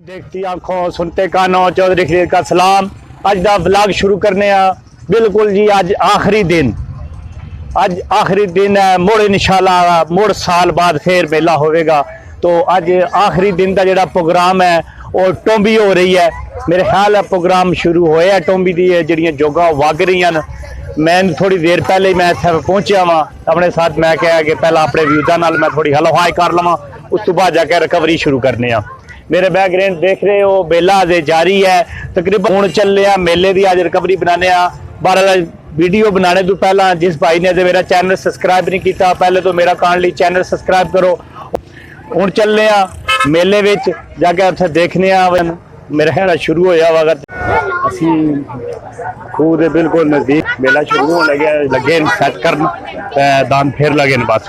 देखती आंखों सुनते कानों चौधरी खलील का सलाम। अज का व्लॉग शुरू करने बिल्कुल जी। अज आखिरी दिन है। मुड़ इंशाल्लाह मुड़ साल बाद फिर मेला होगा। तो अज आखिरी दिन का जोड़ा प्रोग्राम है और टोंबी हो रही है। मेरे ख्याल है प्रोग्राम शुरू होया टोंबी दी जड़ियाँ जोगा वग रही हैं। मैं थोड़ी देर पहले मैं इत्थे पहुंचा वा अपने साथ। मैं कहा कि पहला अपने व्यूज़ा नाल मैं थोड़ी हलो हाई कर लवां, उस तो बाद जाके रिकवरी शुरू करने। मेरे बैकग्राउंड देख रहे हो मेला अजे जारी है। तकरीबन हुण चले मेले की अज रिकवरी बनाने। बहरहाल वीडियो बनाने तो पहला जिस भाई ने अजे मेरा चैनल सबसक्राइब नहीं किया पहले तो मेरा काइंडली चैनल सबसक्राइब करो। हुण चले मेले विच जाके उत्थे देखने। मेरा ख्याल शुरू होया वा असी खूह दे बिल्कुल नज़दीक मेला शुरू होने लगे सैट करन दान फिर लगे बस।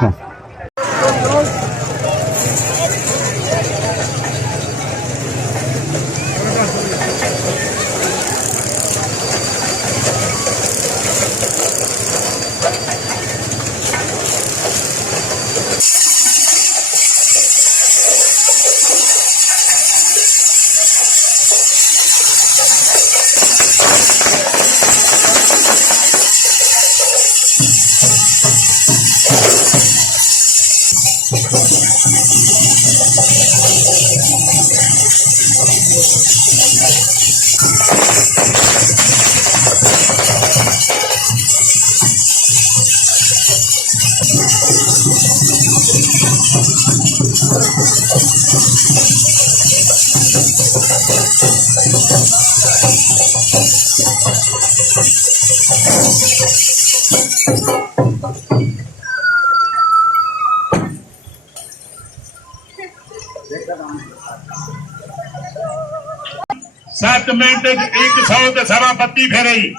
सात मिनट 100 सवा बत्ती फेरई।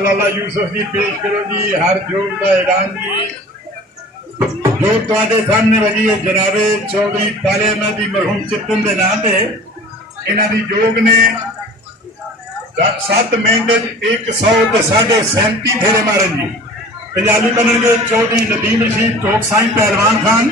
लाला यूसुफ जी पेश करो जी हर जोग का ऐलान जी। जो तुहाडे सामने वजी है जनाबे चौधरी ताले अहमद दी मरहूम चित्तन के नाम से इन्हां दी जोग ने 7 मिनट 100 ते 37 फेरे मारन जी। पंजाबी बननगे चौधरी नदीम रशीद टोक साईं पहलवान खान।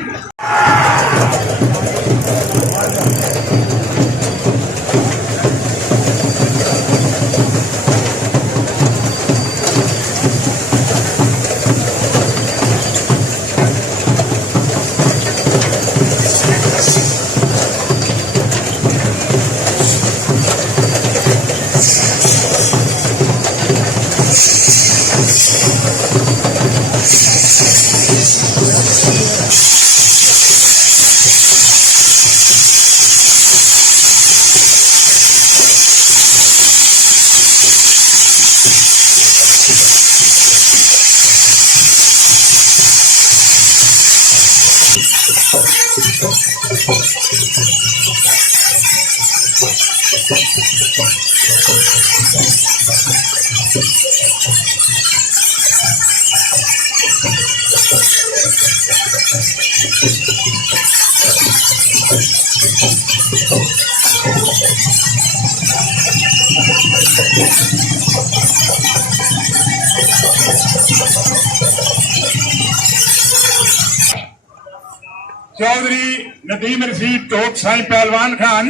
चौधरी नदीम रशीद टोक साई पहलवान खान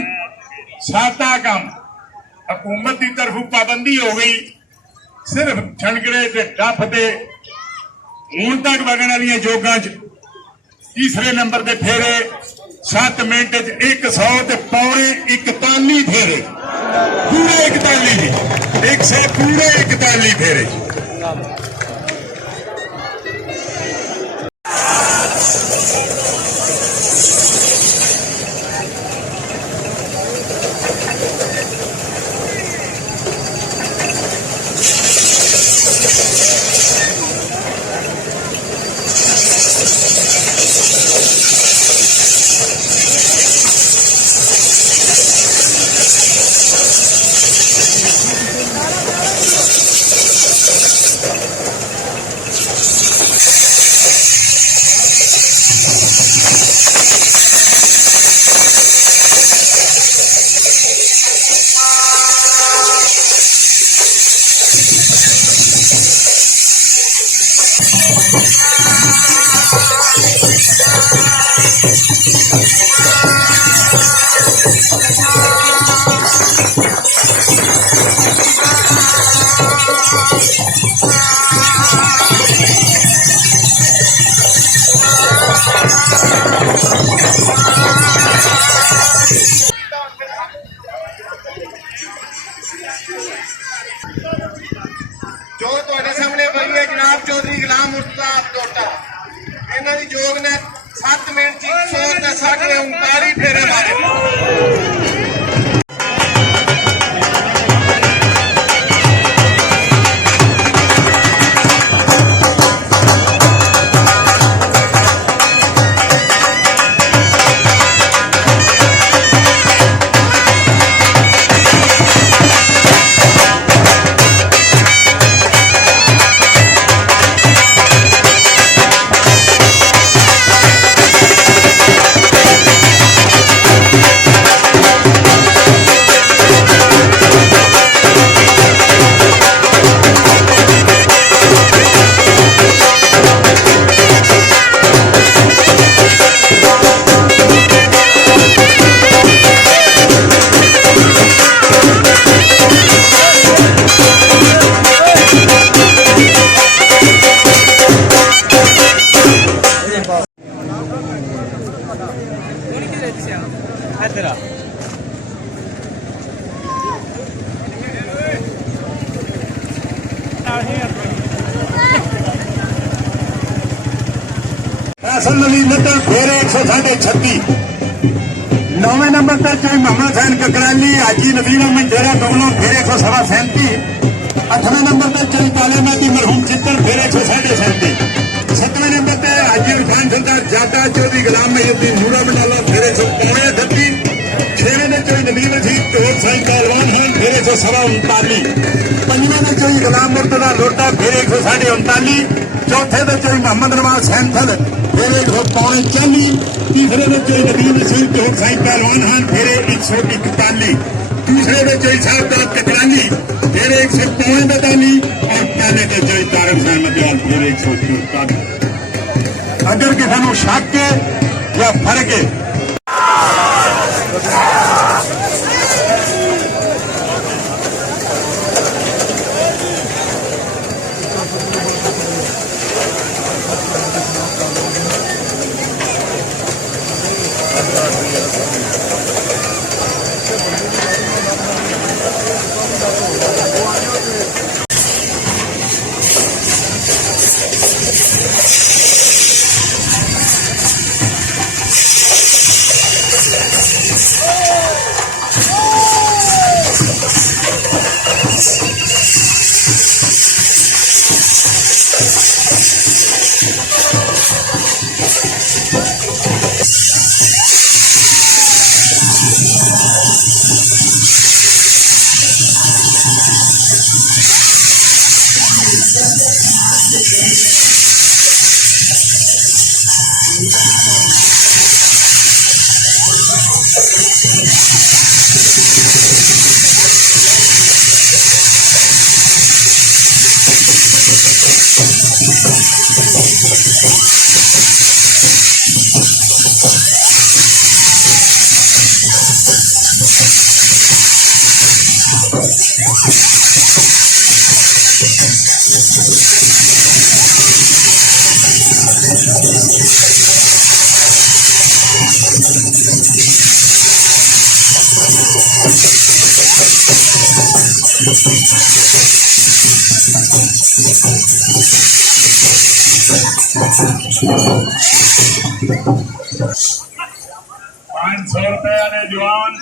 साता काम हुकूमत की तरफ पाबंदी हो गई सिर्फ छणकड़े ते डफ ते हूं तक वगण वाली जोगां च तीसरे नंबर के फेरे 7 मिनट 100 ते पौने 41 फेरे पूरे 41 जी 100 पूरे 41 फेरे जो ਤੁਹਾਡੇ ਸਾਹਮਣੇ ਪਈ ਹੈ ਜਨਾਬ ਚੌਧਰੀ ਗੁਲਾਮ ਮੁਰਤਜ਼ਾ ਅਬਦੋਟਾ ਇਹਨਾਂ ਦੀ ਜੋਗ ਨੇ 7 ਮਿੰਟ 100 ਤੇ 39 ਫੇਰੇ ਮਾਰੇ फैसल अली नदल फेरे 136 9वें नंबर पर चोई मोहम्मद हुसैन ककराली हाजी नदीम अहमद डेरा दोनों फेरे 137 8वें नंबर पर चोई तालेमाती मरहूम चित्तर फेरे 137 7वें नंबर पर हाजी इरफान सरदार जाटा चौधरी गुलाम महीउद्दीन नूरा मंडाला फेरे 138 6वें ने चोई नदीम रशीद टोक साई पहलवान खान फेरे 139 5वें ने चोई गुलाम मुर्तजा लोटा फेरे 139 चौथे में चोई मोहम्मद नवाज सैंथल फेरे 140 तीसरे में चोई नदीम रशीद टोक साई पहलवान खान फेरे 141 दूसरे में चोई साहबदाद ककरानी फेरे 145 और पहले में चोई तारक हुसैन मदियाल फेरे 144 अगर किसी को शक है या फर्क है ₹500 ने जवान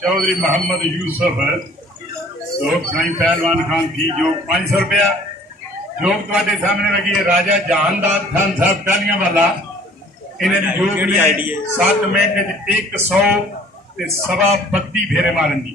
चौधरी मोहम्मद यूसुफ लोग साई पहलवान खान की जो ₹500 जोग ਤੁਹਾਡੇ सामने लगी है राजा जहानदार खान साहब कालियां वाला इन्हें जोग ने 7 मिनट 100 ਤੇ 32 फेरे मारन दी